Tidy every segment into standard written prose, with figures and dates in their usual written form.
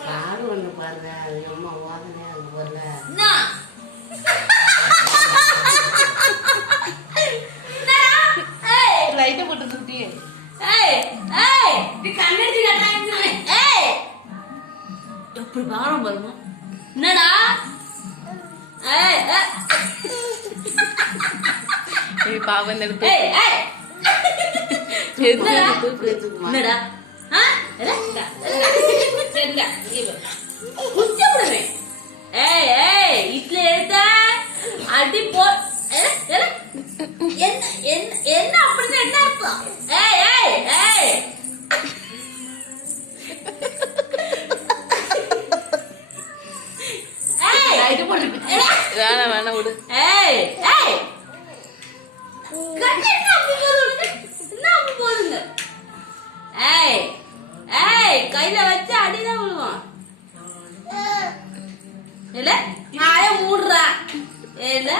பாரு ஒண்ணு பாருங்க அம்மா வாதனை அது வரல லைட்டை போட்டு சுட்டி கண்ணடிச்சு எப்படி பாரம் பாருங்க என்னடா பாவம் என்னடா இட்லி எடுத்த அடி போ என்ன அப்படின்னு என்ன அர்த்தம் வேணாம் வேணாம் விடு கையில வச்சு அடிதான் விழுவான் இல்ல நாய மூடுறா இல்ல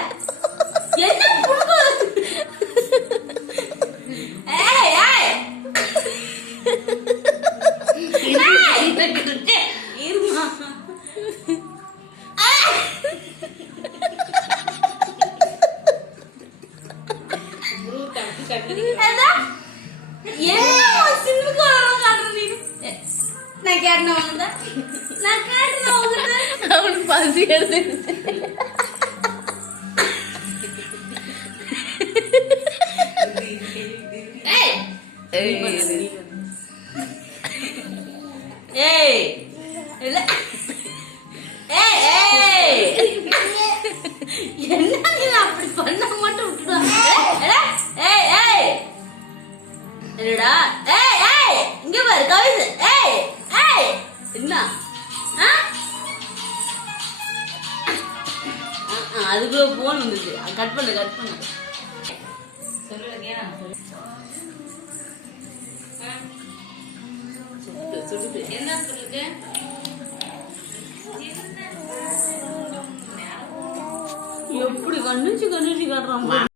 என்ன அவனுக்கு பசி எடுத்து என்ன அப்படி பண்ண மட்டும் என்னடா இங்க பாரு கவிதை என்ன அதுக்குள்ள போன் வந்துச்சு கட் பண்ணு என்ன சொல்லுங்க எப்படி கண்ணுச்சு காட்டுறான்